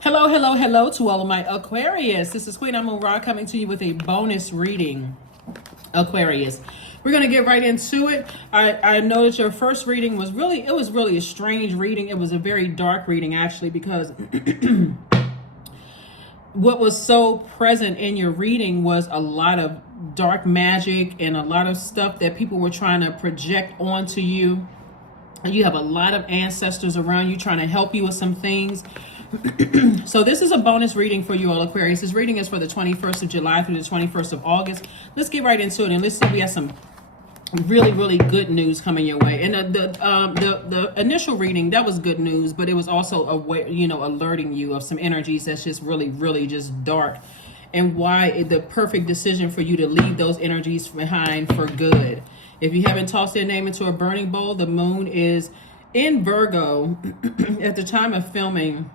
Hello, hello, hello to all of my Aquarius. This is Queen Amun Ra coming to you with a bonus reading, Aquarius. We're going to get right into it. I know that your first reading was really a strange reading. It was a very dark reading, actually, because what was so present in your reading was a lot of dark magic and a lot of stuff that people were trying to project onto you. You have a lot of ancestors around you trying to help you with some things. So this is a bonus reading for you all, Aquarius. This reading is for the 21st of July through the 21st of August. Let's get right into it, and let's see if we have some really good news coming your way. And the initial reading, that was good news, but it was also a way, alerting you of some energies that's just really just dark, and why the perfect decision for you to leave those energies behind for good. If you haven't tossed their name into a burning bowl, the moon is in Virgo. At the time of filming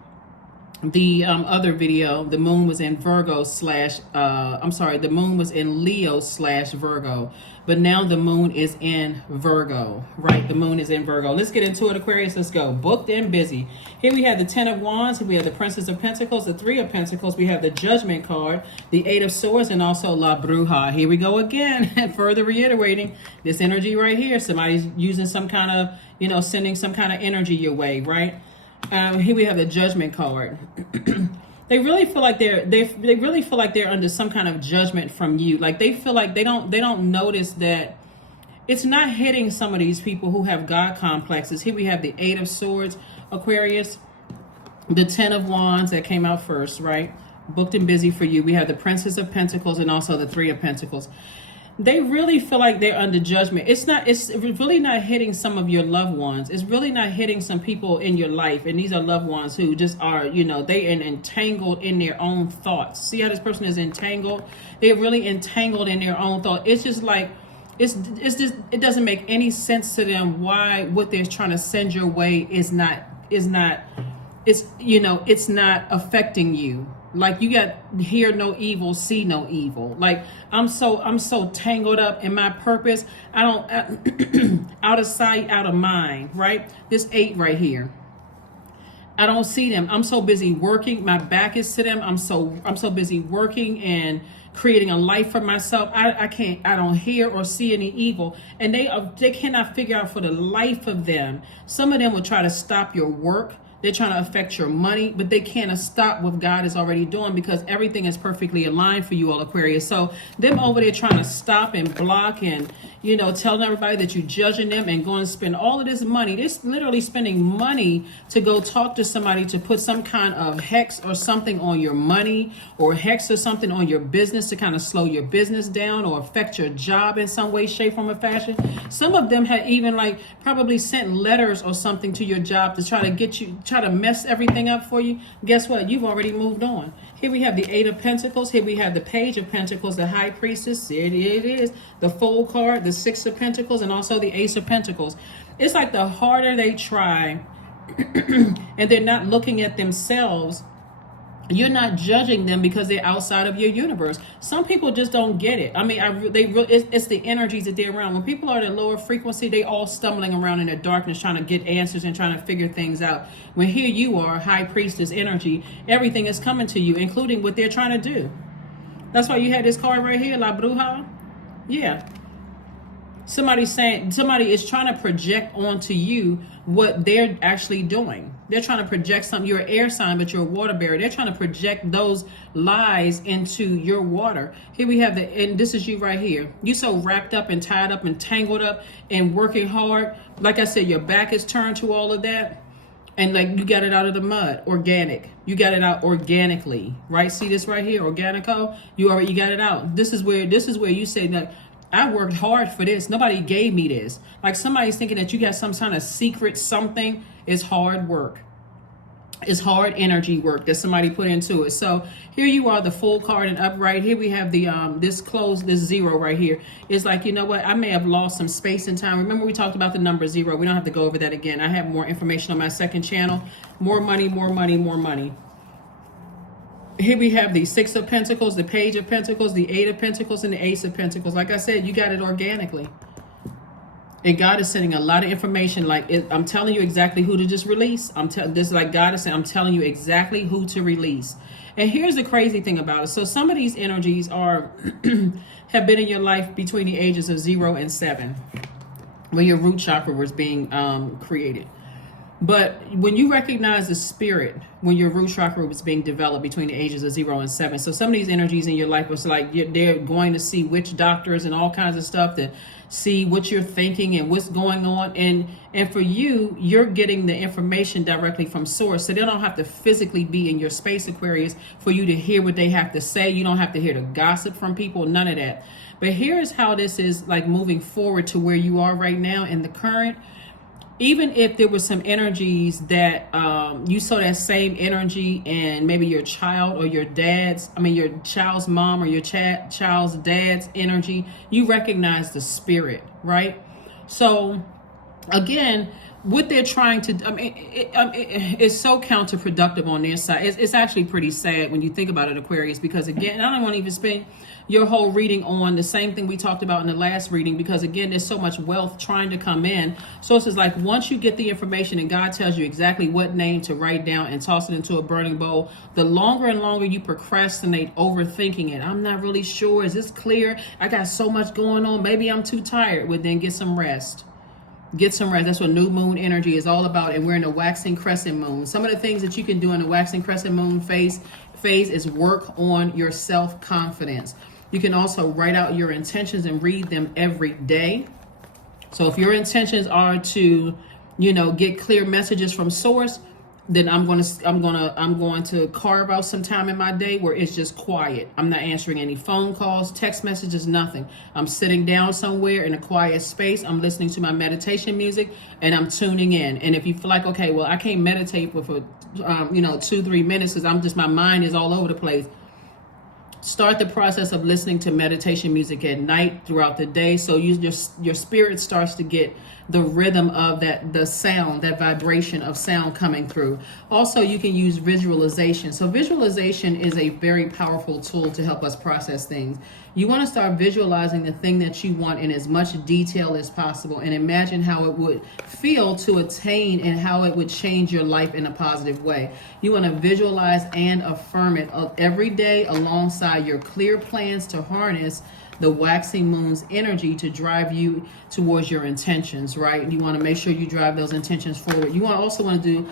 the other video, the moon was in Virgo slash the moon was in Leo slash Virgo, but now the moon is in Virgo, right? The moon is in Virgo. Let's get into it, Aquarius. Let's go. Booked and busy. Here we have the 10 of Wands. Here we have the Princess of Pentacles, the 3 of Pentacles. We have the Judgment card, the 8 of Swords, and also La Bruja. Here we go again. Further reiterating this energy right here. Somebody's using some kind of, sending some kind of energy your way, right? Here we have the Judgment card. They really feel like they're under some kind of judgment from you. Like they feel like they don't notice that it's not hitting some of these people who have God complexes. Here we have the 8 of Swords, Aquarius, the 10 of Wands that came out first, right? Booked and busy for you. We have the Princess of Pentacles and also the 3 of Pentacles. They really feel like they're under judgment. It's really not hitting some of your loved ones. It's really not hitting some people in your life. And these are loved ones who just are, they are entangled in their own thoughts. See how this person is entangled? They're really entangled in their own thought. It's just like, it's just, it doesn't make any sense to them why what they're trying to send your way is not affecting you. Like, you got hear no evil, see no evil. Like, I'm so tangled up in my purpose. I don't out of sight, out of mind, right? This 8 right here. I don't see them. I'm so busy working. My back is to them. I'm so busy working and creating a life for myself. I don't hear or see any evil. And they cannot figure out for the life of them. Some of them will try to stop your work. They're trying to affect your money, but they can't stop what God is already doing, because everything is perfectly aligned for you all, Aquarius. So them over there trying to stop and block and, telling everybody that you're judging them and going to spend all of this money. They're literally spending money to go talk to somebody to put some kind of hex or something on your money, or hex or something on your business to kind of slow your business down or affect your job in some way, shape, form, or fashion. Some of them had even probably sent letters or something to your job to try to mess everything up for you. Guess what? You've already moved on. Here we have the 8 of Pentacles. Here we have the Page of Pentacles, the High Priestess. It is the Fool card, the 6 of Pentacles, and also the Ace of Pentacles. It's like the harder they try and they're not looking at themselves, you're not judging them because they're outside of your universe. Some people just don't get it. I mean, it's the energies that they're around. When people are at a lower frequency, they all stumbling around in the darkness trying to get answers and trying to figure things out. When here you are, High Priestess energy, everything is coming to you, including what they're trying to do. That's why you had this card right here, La Bruja. Yeah. Somebody is trying to project onto you what they're actually doing. They're trying to project something. You're an air sign, but you're a water bearer. They're trying to project those lies into your water. Here we have and this is you right here. You so wrapped up and tied up and tangled up and working hard. Like I said, your back is turned to all of that. And you got it out of the mud, organic. You got it out organically, right? See this right here, organico. You got it out. This is where you say that I worked hard for this. Nobody gave me this. Like, somebody's thinking that you got some kind of secret something. It's hard work. It's hard energy work that somebody put into it. So here you are, the Full card and upright. Here we have the this 0 right here. It's like, you know what? I may have lost some space and time. Remember, we talked about the number 0. We don't have to go over that again. I have more information on my second channel. More money, more money, more money. Here we have the 6 of Pentacles, the Page of Pentacles, the 8 of Pentacles, and the Ace of Pentacles. Like I said, you got it organically. And God is sending a lot of information. Like I'm telling you exactly who to just release. This is like God is saying, I'm telling you exactly who to release. And here's the crazy thing about it. So some of these energies are have been in your life between the ages of 0 and 7, when your root chakra was being created. But when you recognize the spirit, when your root chakra was being developed between the ages of 0 and 7, so some of these energies in your life was like they're going to see witch doctors and all kinds of stuff to see what you're thinking and what's going on. And for you, you're getting the information directly from source. So they don't have to physically be in your space, Aquarius, for you to hear what they have to say. You don't have to hear the gossip from people, none of that. But here's how this is like moving forward to where you are right now in the current. Even if there were some energies that you saw that same energy and maybe your child or your your child's mom or your child's dad's energy, you recognize the spirit, right? So again, what they're trying to, it's so counterproductive on their side. It's actually pretty sad when you think about it, Aquarius, because again, I don't want to even spend your whole reading on the same thing we talked about in the last reading, because again, there's so much wealth trying to come in. So it's just like, once you get the information and God tells you exactly what name to write down and toss it into a burning bowl, the longer and longer you procrastinate overthinking it. I'm not really sure. Is this clear? I got so much going on. Maybe I'm too tired. Well, then get some rest. Get some rest. That's what new moon energy is all about. And we're in a waxing crescent moon. Some of the things that you can do in the waxing crescent moon phase is work on your self-confidence. You can also write out your intentions and read them every day. So if your intentions are to, get clear messages from source, then I'm going to carve out some time in my day where it's just quiet. I'm not answering any phone calls, text messages, nothing. I'm sitting down somewhere in a quiet space. I'm listening to my meditation music and I'm tuning in. And if you feel like, okay, well, I can't meditate for 2-3 minutes because my mind is all over the place, start the process of listening to meditation music at night throughout the day, so your spirit starts to get the rhythm of the sound, that vibration of sound coming through. Also, you can use visualization. So visualization is a very powerful tool to help us process things. You want to start visualizing the thing that you want in as much detail as possible and imagine how it would feel to attain and how it would change your life in a positive way. You want to visualize and affirm it every day alongside your clear plans to harness the waxing moon's energy to drive you towards your intentions, right? You want to make sure you drive those intentions forward. You also want to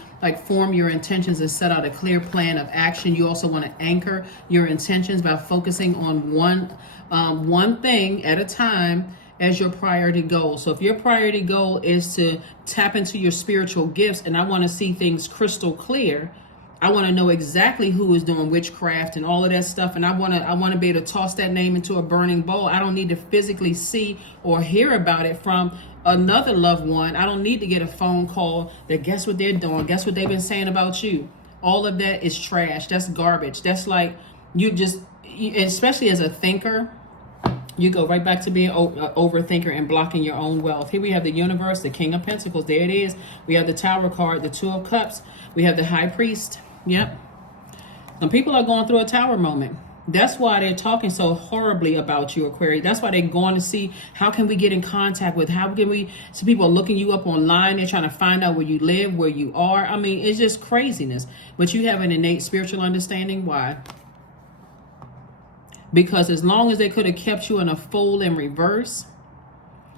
form your intentions and set out a clear plan of action. You also want to anchor your intentions by focusing on one thing at a time as your priority goal. So if your priority goal is to tap into your spiritual gifts, and I want to see things crystal clear, I want to know exactly who is doing witchcraft and all of that stuff, and I want to be able to toss that name into a burning bowl. I don't need to physically see or hear about it from another loved one. I don't need to get a phone call that guess what they're doing, guess what they've been saying about you. All of that is trash. That's garbage. That's like especially as a thinker, you go right back to being an overthinker and blocking your own wealth. Here we have the universe, the King of Pentacles. There it is. We have the Tower card, the Two of Cups. We have the High Priest. Yep. Some people are going through a tower moment. That's why they're talking so horribly about you, Aquarius. That's why they're going to see how can we get in contact with, so people are looking you up online. They're trying to find out where you live, where you are. I mean, it's just craziness. But you have an innate spiritual understanding. Why? Because as long as they could have kept you in a fool in reverse,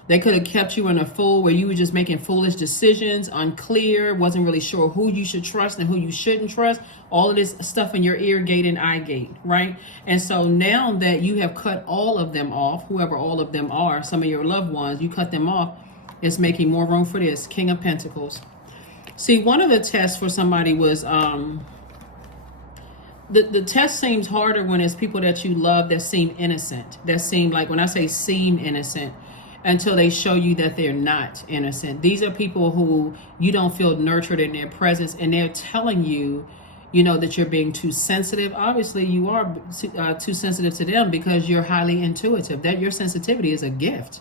they could have kept you in a fool where you were just making foolish decisions, unclear, wasn't really sure who you should trust and who you shouldn't trust, all of this stuff in your ear gate and eye gate, right? And so now that you have cut all of them off, whoever all of them are, some of your loved ones, you cut them off, it's making more room for this, King of Pentacles. See, one of the tests for somebody was, the test seems harder when it's people that you love that seem innocent, that seem like, when I say seem innocent, until they show you that they're not innocent. These are people who you don't feel nurtured in their presence, and they're telling you, that you're being too sensitive. Obviously, you are too sensitive to them because you're highly intuitive. That your sensitivity is a gift.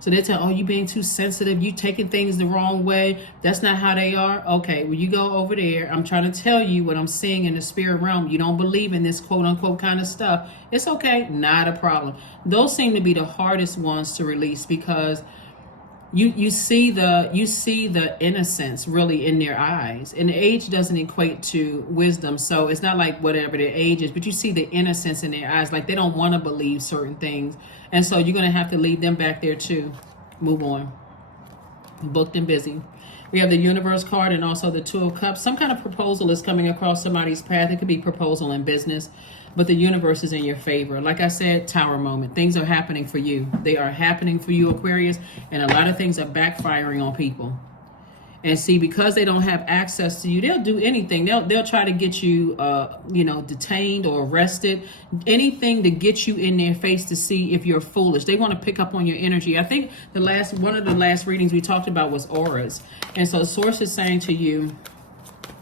So they tell, oh, you being too sensitive, you taking things the wrong way. That's not how they are. Okay, well, you go over there. I'm trying to tell you what I'm seeing in the spirit realm. You don't believe in this quote unquote kind of stuff. It's okay, not a problem. Those seem to be the hardest ones to release because you see the innocence really in their eyes, and age doesn't equate to wisdom, so it's not like whatever their age is, but you see the innocence in their eyes, like they don't want to believe certain things, and so you're going to have to leave them back there too. Move on. Booked and busy. We have the Universe card and also the Two of Cups. Some kind of proposal is coming across somebody's path. It could be proposal in business, but the universe is in your favor. Like I said, Tower moment. Things are happening for you. They are happening for you, Aquarius, and a lot of things are backfiring on people. And see, because they don't have access to you, they'll do anything. They'll try to get you, detained or arrested. Anything to get you in their face to see if you're foolish. They want to pick up on your energy. I think one of the last readings we talked about was auras. And so Source is saying to you,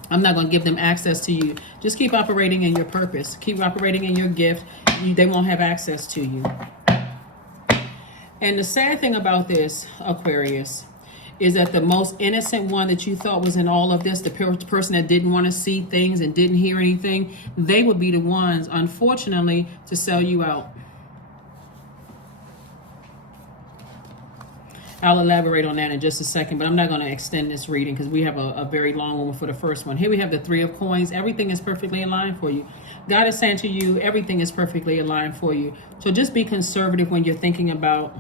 I'm not going to give them access to you. Just keep operating in your purpose. Keep operating in your gift. They won't have access to you. And the sad thing about this, Aquarius, is that the most innocent one that you thought was in all of this, the person that didn't want to see things and didn't hear anything, they would be the ones, unfortunately, to sell you out. I'll elaborate on that in just a second, but I'm not going to extend this reading because we have a very long one for the first one. Here we have the Three of Coins. Everything is perfectly aligned for you. God is saying to you, everything is perfectly aligned for you. So just be conservative when you're thinking about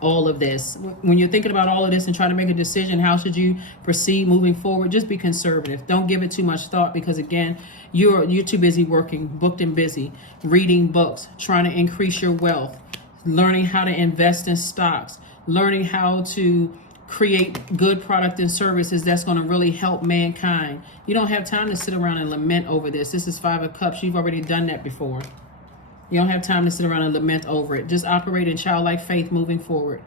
all of this. When you're thinking about all of this and trying to make a decision, how should you proceed moving forward? Just be conservative. Don't give it too much thought because, again, you're too busy working, booked and busy, reading books, trying to increase your wealth, learning how to invest in stocks, learning how to create good product and services that's going to really help mankind. You don't have time to sit around and lament over this. This is Five of Cups. You've already done that before. You don't have time to sit around and lament over it. Just operate in childlike faith moving forward.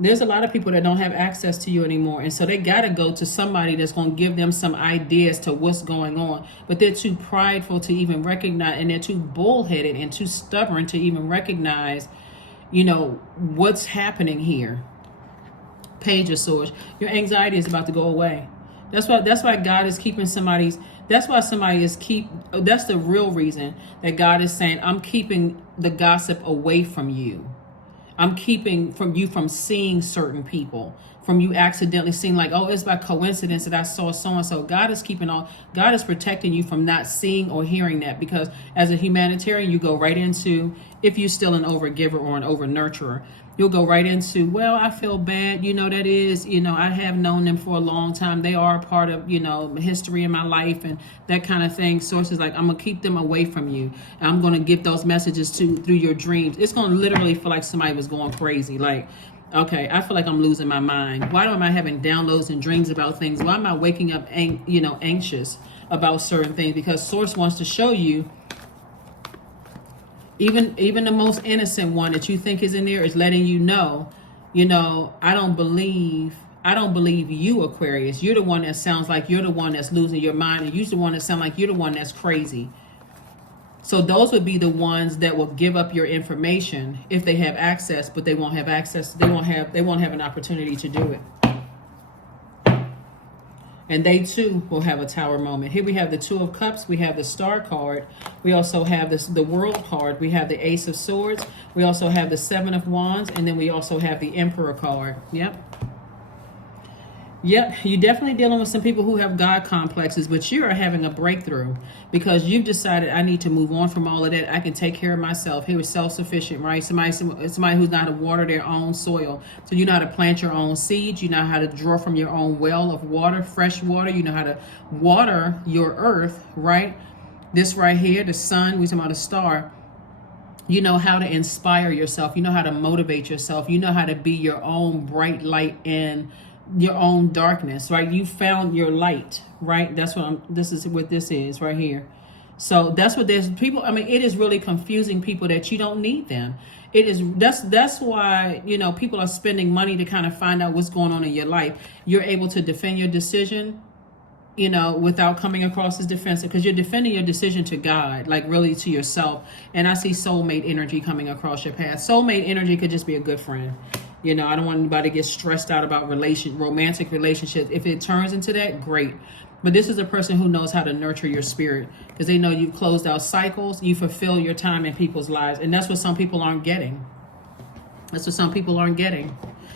There's a lot of people that don't have access to you anymore, and so they got to go to somebody that's going to give them some ideas to what's going on, but they're too prideful to even recognize, and they're too bullheaded and too stubborn to even recognize, what's happening here. Page of Swords. Your anxiety is about to go away. That's why God is keeping that's the real reason that God is saying, I'm keeping the gossip away from you. I'm keeping you from seeing certain people, from you accidentally seeing like, oh, it's by coincidence that I saw so-and-so. God is protecting you from not seeing or hearing that, because as a humanitarian, you go right into, if you're still an overgiver or an over-nurturer, you'll go right into, well, I feel bad. That is, I have known them for a long time. They are a part of, history in my life and that kind of thing. Sources like, I'm going to keep them away from you. And I'm going to give those messages through your dreams. It's going to literally feel like somebody was going crazy. Like, okay, I feel like I'm losing my mind. Why am I having downloads and dreams about things? Why am I waking up, anxious about certain things? Because Source wants to show you, even the most innocent one that you think is in there is letting you know, I don't believe you, Aquarius. You're the one that sounds like you're the one that's losing your mind, and you're the one that sounds like you're the one that's crazy. So those would be the ones that will give up your information if they have access, but they won't have access. They won't have an opportunity to do it. And they too will have a Tower moment. Here we have the Two of Cups. We have the Star card. We also have the World card. We have the Ace of Swords. We also have the Seven of Wands. And then we also have the Emperor card. Yep, you're definitely dealing with some people who have God complexes, but you are having a breakthrough because you've decided, I need to move on from all of that. I can take care of myself. He was self-sufficient, right? Somebody who's know how to water their own soil. So you know how to plant your own seeds. You know how to draw from your own well of water, fresh water. You know how to water your earth, right? This right here, the sun, we're talking about a star. You know how to inspire yourself. You know how to motivate yourself. You know how to be your own bright light in your own darkness, right? You found your light, right? This is what this is right here. So that's what there's people. I mean, it is really confusing people that you don't need them. It is, that's why, people are spending money to kind of find out what's going on in your life. You're able to defend your decision, without coming across as defensive, because you're defending your decision to God, like really to yourself. And I see soulmate energy coming across your path. Soulmate energy could just be a good friend. I don't want anybody to get stressed out about romantic relationships. If it turns into that, great. But this is a person who knows how to nurture your spirit, because they know you've closed out cycles, you fulfill your time in people's lives. And that's what some people aren't getting.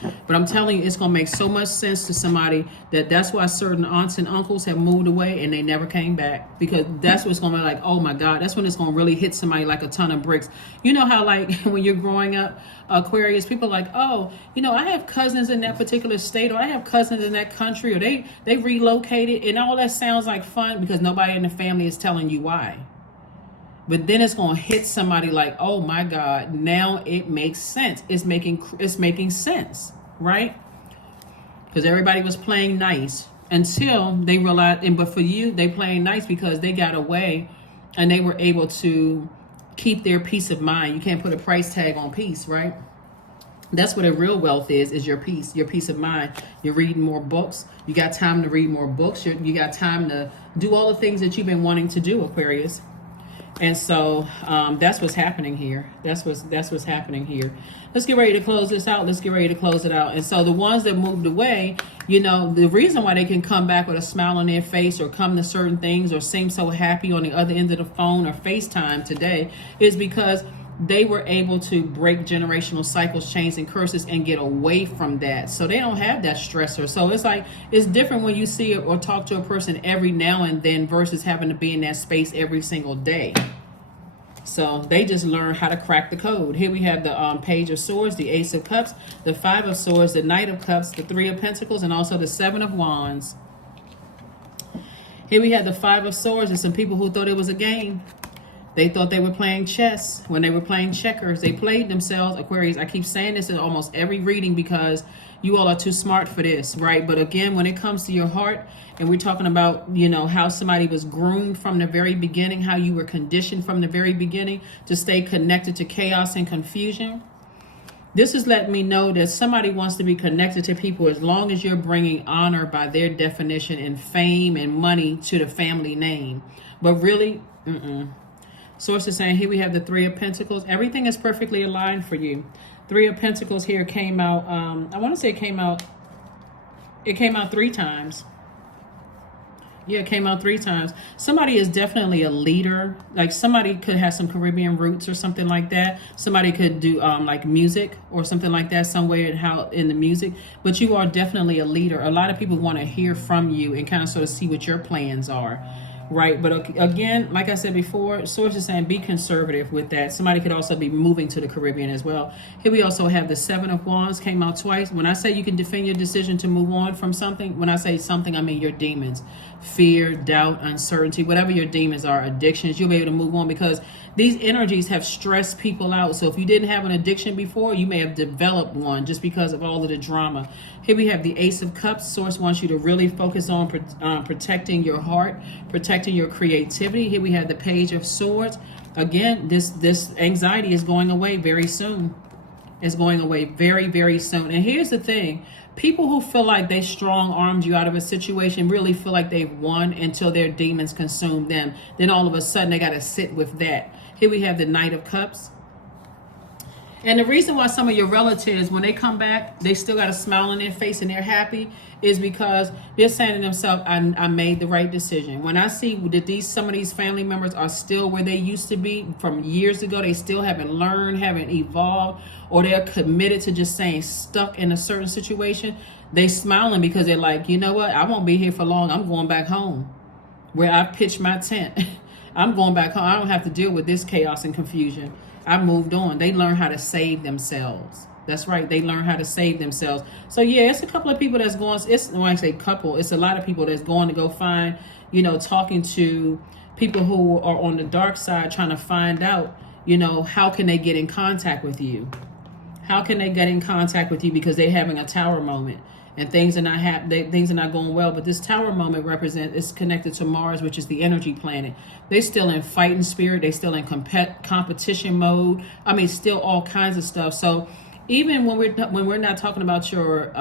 But I'm telling you, it's going to make so much sense to somebody that's why certain aunts and uncles have moved away and they never came back, because that's what's going to be like, oh my God, that's when it's going to really hit somebody like a ton of bricks. You know how like when you're growing up, Aquarius, people are like, oh, you know, I have cousins in that particular state, or I have cousins in that country, or they relocated, and all that sounds like fun because nobody in the family is telling you why. But then it's going to hit somebody like, oh my God, now it makes sense. It's making sense, right? Because everybody was playing nice until they realized, but for you, they playing nice because they got away and they were able to keep their peace of mind. You can't put a price tag on peace, right? That's what a real wealth is your peace of mind. You're reading more books. You got time to read more books. You got time to do all the things that you've been wanting to do, Aquarius. And so that's what's happening here. That's what's happening here. Let's get ready to close this out. Let's get ready to close it out. And so the ones that moved away, you know, the reason why they can come back with a smile on their face or come to certain things or seem so happy on the other end of the phone or FaceTime today is because they were able to break generational cycles, chains, and curses and get away from that. So they don't have that stressor. So it's like, it's different when you see or talk to a person every now and then versus having to be in that space every single day. So they just learn how to crack the code. Here we have the Page of Swords, the Ace of Cups, the Five of Swords, the Knight of Cups, the Three of Pentacles, and also the Seven of Wands. Here we have the Five of Swords and some people who thought it was a game. They thought they were playing chess when they were playing checkers. They played themselves, Aquarius. I keep saying this in almost every reading because you all are too smart for this, right? But again, when it comes to your heart, and we're talking about, you know, how somebody was groomed from the very beginning, how you were conditioned from the very beginning to stay connected to chaos and confusion. This is letting me know that somebody wants to be connected to people as long as you're bringing honor by their definition and fame and money to the family name. But really, Source is saying here we have the Three of Pentacles. Everything is perfectly aligned for you. Three of Pentacles here came out, I want to say it came out 3 times. Yeah, it came out 3 times. Somebody is definitely a leader. Like somebody could have some Caribbean roots or something like that. Somebody could do like music or something like that, somewhere in the music. But you are definitely a leader. A lot of people want to hear from you and kind of sort of see what your plans are. Right, but again, like I said before, Source is saying be conservative with that. Somebody could also be moving to the Caribbean as well. Here we also have the Seven of Wands, came out twice. When I say you can defend your decision to move on from something, when I say something, I mean your demons. Fear, doubt, uncertainty, whatever your demons are, addictions, you'll be able to move on because these energies have stressed people out. So if you didn't have an addiction before, you may have developed one just because of all of the drama. Here we have the Ace of Cups. Source wants you to really focus on protecting your heart, protecting your creativity. Here we have the Page of Swords. Again, this anxiety is going away very soon. It's going away very, very soon. And here's the thing. People who feel like they strong-armed you out of a situation really feel like they've won until their demons consume them. Then all of a sudden, they got to sit with that. Here we have the Knight of Cups. And the reason why some of your relatives, when they come back, they still got a smile on their face and they're happy is because they're saying to themselves, I made the right decision. When I see that some of these family members are still where they used to be from years ago, they still haven't learned, haven't evolved, or they're committed to just staying stuck in a certain situation, they smiling because they're like, you know what, I won't be here for long. I'm going back home where I've pitched my tent. I'm going back home. I don't have to deal with this chaos and confusion. I moved on. They learn how to save themselves. That's right. They learn how to save themselves. So yeah, it's a couple of people that's going, when I say couple, it's a lot of people that's going to go find, you know, talking to people who are on the dark side, trying to find out, you know, how can they get in contact with you? How can they get in contact with you because they're having a tower moment and things are not going well. But this tower moment is connected to Mars, which is the energy planet. They're still in fighting spirit. They're still in competition mode. I mean, still all kinds of stuff. So even when we're not talking about your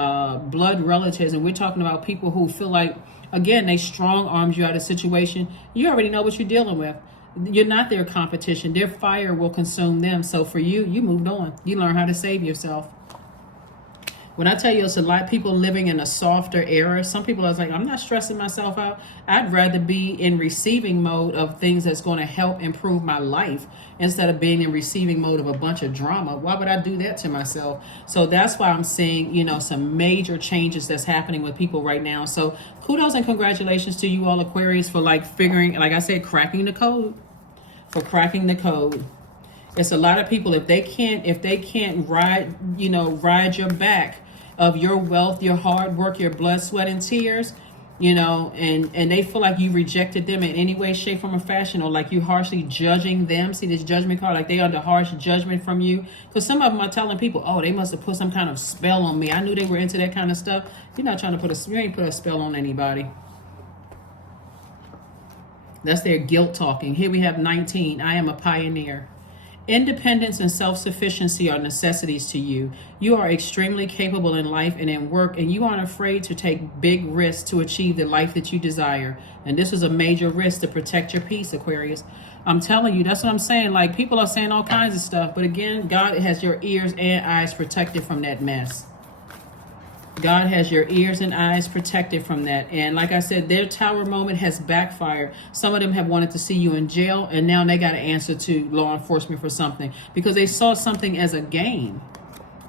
blood relatives and we're talking about people who feel like, again, they strong arms you out of a situation, you already know what you're dealing with. You're not their competition. Their fire will consume them. So for you, you moved on. You learn how to save yourself. When I tell you it's a lot of people living in a softer era, some people are like, I'm not stressing myself out. I'd rather be in receiving mode of things that's going to help improve my life instead of being in receiving mode of a bunch of drama. Why would I do that to myself? So that's why I'm seeing, some major changes that's happening with people right now. So kudos and congratulations to you all Aquarius for figuring, like I said, cracking the code. For cracking the code. It's a lot of people, if they can't ride your back of your wealth, your hard work, your blood, sweat, and tears, and they feel like you rejected them in any way, shape, form, or fashion, or like you harshly judging them. See this judgment card, like they under harsh judgment from you. Because some of them are telling people, oh, they must have put some kind of spell on me. I knew they were into that kind of stuff. You're not trying to you ain't put a spell on anybody. That's their guilt talking. Here we have 19. I am a pioneer. Independence and self-sufficiency are necessities to you. You are extremely capable in life and in work, and you aren't afraid to take big risks to achieve the life that you desire. And this is a major risk to protect your peace, Aquarius. I'm telling you, that's what I'm saying. Like, people are saying all kinds of stuff, but again, God has your ears and eyes protected from that mess. God has your ears and eyes protected from that. And like I said, their tower moment has backfired. Some of them have wanted to see you in jail, and now they got to answer to law enforcement for something because they saw something as a game.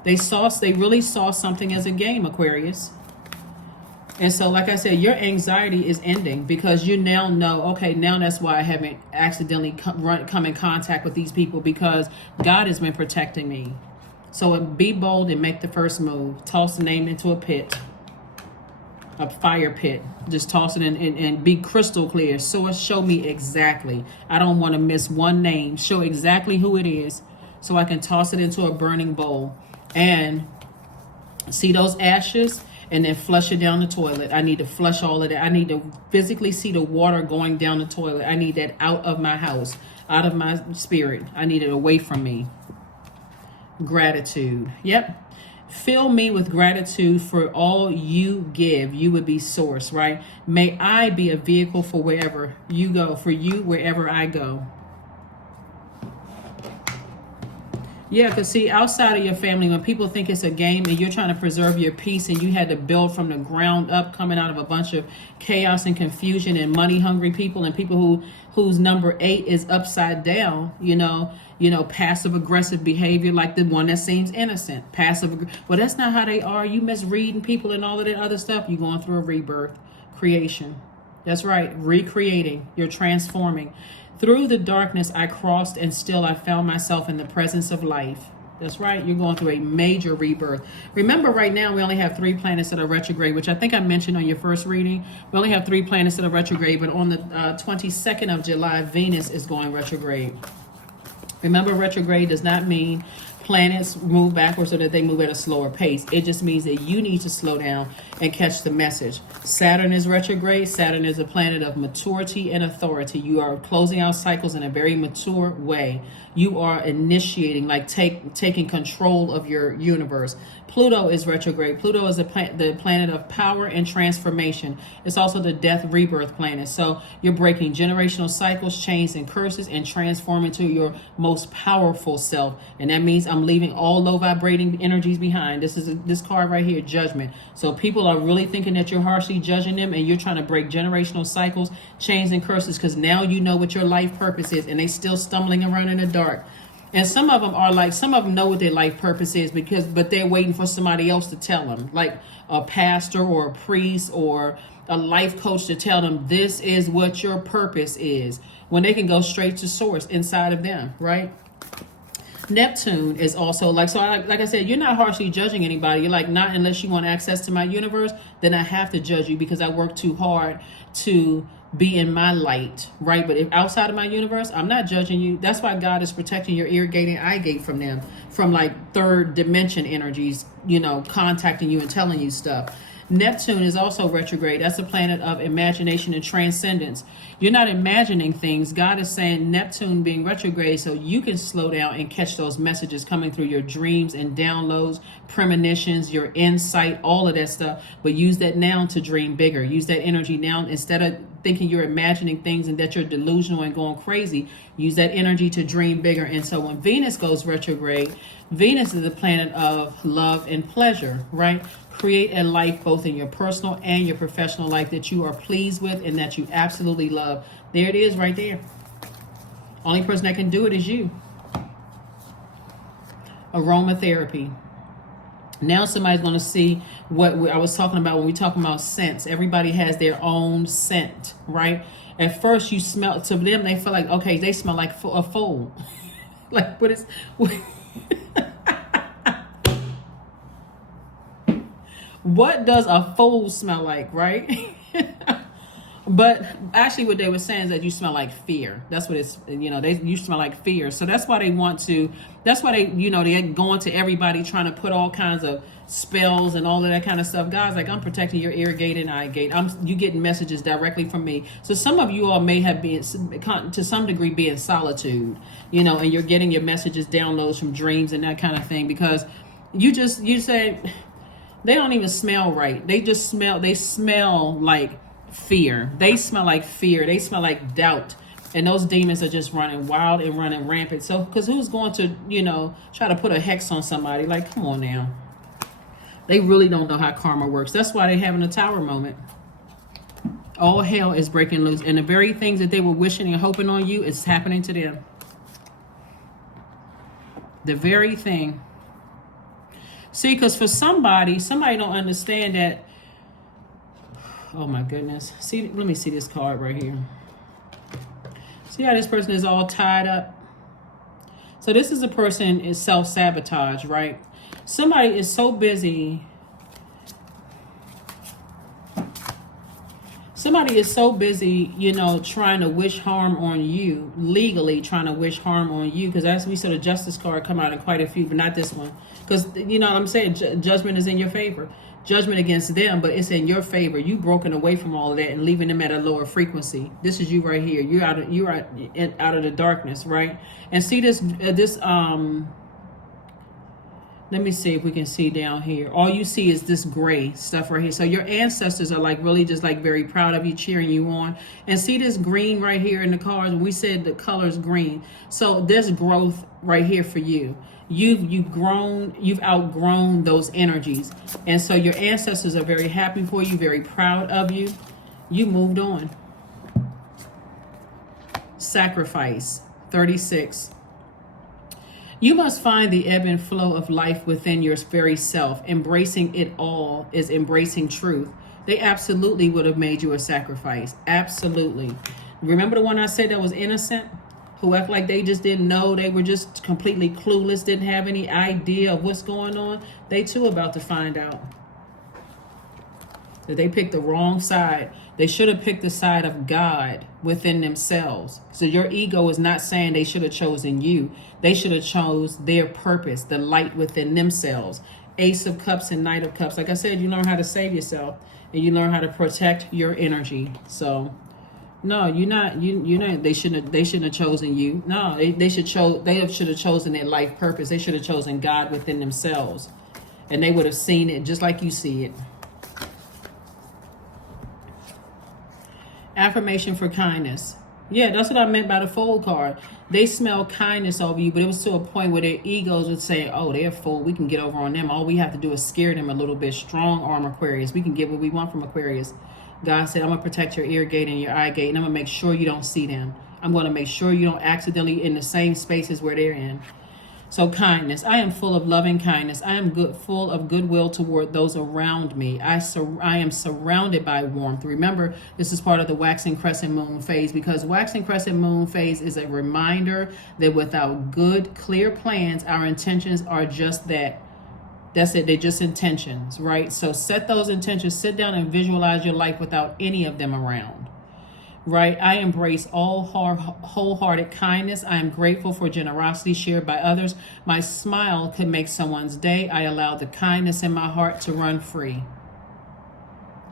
They really saw something as a game, Aquarius. And so, like I said, your anxiety is ending because you now know, okay, now that's why I haven't accidentally come in contact with these people, because God has been protecting me. So be bold and make the first move. Toss the name into a pit, a fire pit. Just toss it in and be crystal clear. So show me exactly. I don't want to miss one name. Show exactly who it is so I can toss it into a burning bowl and see those ashes and then flush it down the toilet. I need to flush all of that. I need to physically see the water going down the toilet. I need that out of my house, out of my spirit. I need it away from me. Gratitude. Yep. Fill me with gratitude for all you give. You would be source, right? May I be a vehicle for wherever you go, for you wherever I go. Yeah, because see, outside of your family, when people think it's a game and you're trying to preserve your peace and you had to build from the ground up, coming out of a bunch of chaos and confusion and money-hungry people and people whose number 8 is upside down, passive-aggressive behavior, like the one that seems innocent. Well, that's not how they are. You misreading people and all of that other stuff. You're going through a rebirth, creation. That's right, recreating. You're transforming. Through the darkness I crossed, and still I found myself in the presence of life. That's right, you're going through a major rebirth. Remember, right now we only have 3 planets that are retrograde, which I think I mentioned on your first reading. We only have 3 planets that are retrograde, but on the 22nd of July, Venus is going retrograde. Remember, retrograde does not mean planets move backwards or that they move at a slower pace. It just means that you need to slow down and catch the message. Saturn is retrograde. Saturn is a planet of maturity and authority. You are closing out cycles in a very mature way. You are initiating, like taking control of your universe. Pluto is retrograde. Pluto is the planet of power and transformation. It's also the death rebirth planet. So you're breaking generational cycles, chains, and curses, and transforming to your most powerful self. And that means I'm leaving all low vibrating energies behind. This card right here, judgment. So people are really thinking that you're harshly judging them, and you're trying to break generational cycles, chains, and curses, because now you know what your life purpose is, and they still stumbling around in the dark. And some of them know what their life purpose is, but they're waiting for somebody else to tell them, like a pastor or a priest or a life coach to tell them this is what your purpose is, when they can go straight to source inside of them, right? Neptune is also like I said, you're not harshly judging anybody. You're like, not unless you want access to my universe, then I have to judge you because I work too hard to be in my light, right? But if outside of my universe, I'm not judging you. That's why God is protecting your ear gate and eye gate from them, from like third dimension energies, contacting you and telling you stuff. Neptune is also retrograde. That's a planet of imagination and transcendence. You're not imagining things. God is saying Neptune being retrograde so you can slow down and catch those messages coming through your dreams and downloads, premonitions, your insight, all of that stuff. But use that now to dream bigger. Use that energy now instead of thinking you're imagining things and that you're delusional and going crazy. Use that energy to dream bigger. And so when Venus goes retrograde, Venus is the planet of love and pleasure, right? Create a life both in your personal and your professional life that you are pleased with and that you absolutely love. There it is right there. Only person that can do it is you. Aromatherapy. Now somebody's going to see what I was talking about when we talking about scents. Everybody has their own scent, right? At first you smell, to them they feel like, okay, they smell like a foal. Like what is... What does a fool smell like, right? But actually what they were saying is that you smell like fear. That's what it's, you smell like fear. So that's why they want to, that's why they, they're going to everybody trying to put all kinds of spells and all of that kind of stuff. Guys, like, I'm protecting your ear gate and eye gate. You getting messages directly from me. So some of you all may have been, to some degree, be in solitude, and you're getting your messages, downloads from dreams and that kind of thing, because you say, they don't even smell right. They smell like fear. They smell like fear. They smell like doubt. And those demons are just running wild and running rampant. So, because who's going to, try to put a hex on somebody? Like, come on now. They really don't know how karma works. That's why they're having a tower moment. All hell is breaking loose. And the very things that they were wishing and hoping on you is happening to them. The very thing. See, because for somebody don't understand that. Oh my goodness. See, let me see this card right here. See how this person is all tied up? So this is a person is self-sabotage, right? Somebody is so busy. Somebody is so busy, trying to wish harm on you, legally trying to wish harm on you. Because as we saw the justice card come out in quite a few, but not this one. Because, what I'm saying, judgment is in your favor. Judgment against them, but it's in your favor. You broken away from all of that and leaving them at a lower frequency. This is you right here. You're out of the darkness, right? And see this, let me see if we can see down here. All you see is this gray stuff right here. So your ancestors are like really just like very proud of you, cheering you on. And see this green right here in the cards. We said the color's green. So there's growth right here for you. You've outgrown those energies. And so your ancestors are very happy for you, very proud of you. You moved on. Sacrifice, 36. You must find the ebb and flow of life within your very self. Embracing it all is embracing truth. They absolutely would have made you a sacrifice. Absolutely. Remember the one I said that was innocent? Who act like they just didn't know, they were just completely clueless, didn't have any idea of what's going on? They too about to find out that they picked the wrong side. They should have picked the side of God within themselves. So your ego is not saying they should have chosen you. They should have chose their purpose, the light within themselves. Ace of Cups and Knight of Cups. Like I said, you learn how to save yourself and you learn how to protect your energy. So no, you're not. They shouldn't have chosen you. No, they should have chosen their life purpose. They should have chosen God within themselves, and they would have seen it just like you see it. Affirmation for kindness. Yeah, that's what I meant by the fool card. They smell kindness over you, but it was to a point where their egos would say, "Oh, they're a fool. We can get over on them. All we have to do is scare them a little bit." Strong arm Aquarius. We can get what we want from Aquarius. God said, I'm going to protect your ear gate and your eye gate, and I'm going to make sure you don't see them. I'm going to make sure you don't accidentally in the same spaces where they're in. So kindness. I am full of loving kindness. I am full of goodwill toward those around me. I am surrounded by warmth. Remember, this is part of the waxing crescent moon phase, because waxing crescent moon phase is a reminder that without good, clear plans, our intentions are just that. That's it. They're just intentions, right? So set those intentions. Sit down and visualize your life without any of them around, right? I embrace all wholehearted kindness. I am grateful for generosity shared by others. My smile could make someone's day. I allow the kindness in my heart to run free.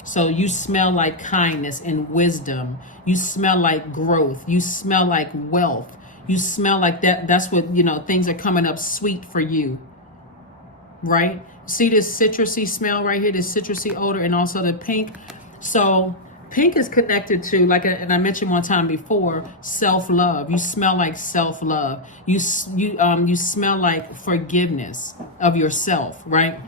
So you smell like kindness and wisdom. You smell like growth. You smell like wealth. You smell like that. That's what, things are coming up sweet for you. Right? See this citrusy smell right here, this citrusy odor, and also the pink. So Pink is connected to, like, and I mentioned one time before, self-love. You smell like self-love. You smell like forgiveness of yourself, right?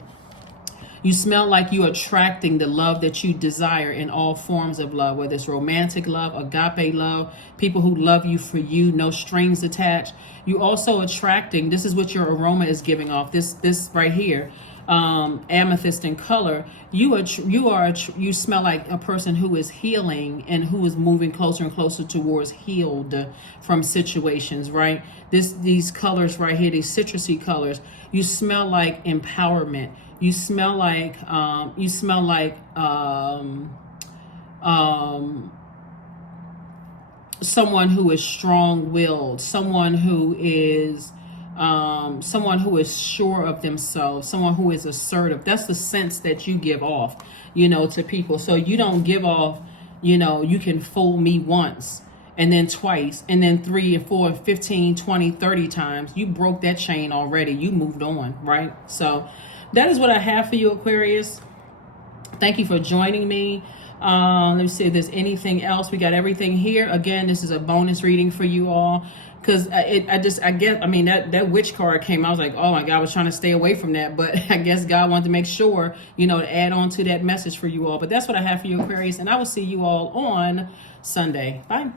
You smell like you're attracting the love that you desire in all forms of love, whether it's romantic love, agape love, people who love you for you, no strings attached. You also attracting, this is what your aroma is giving off, this right here, amethyst in color. You smell like a person who is healing and who is moving closer and closer towards healed from situations, right? These colors right here, these citrusy colors, you smell like empowerment. You smell like someone who is strong-willed, someone who is sure of themselves, someone who is assertive. That's the sense that you give off, to people. So you don't give off, you can fool me once and then twice and then 3 and 4 and 15, 20, 30 times. You broke that chain already. You moved on, right? So that is what I have for you, Aquarius. Thank you for joining me. Let me see if there's anything else. We got everything here. Again, this is a bonus reading for you all. Because that witch card came. I was like, oh my God, I was trying to stay away from that. But I guess God wanted to make sure, to add on to that message for you all. But that's what I have for you, Aquarius. And I will see you all on Sunday. Bye.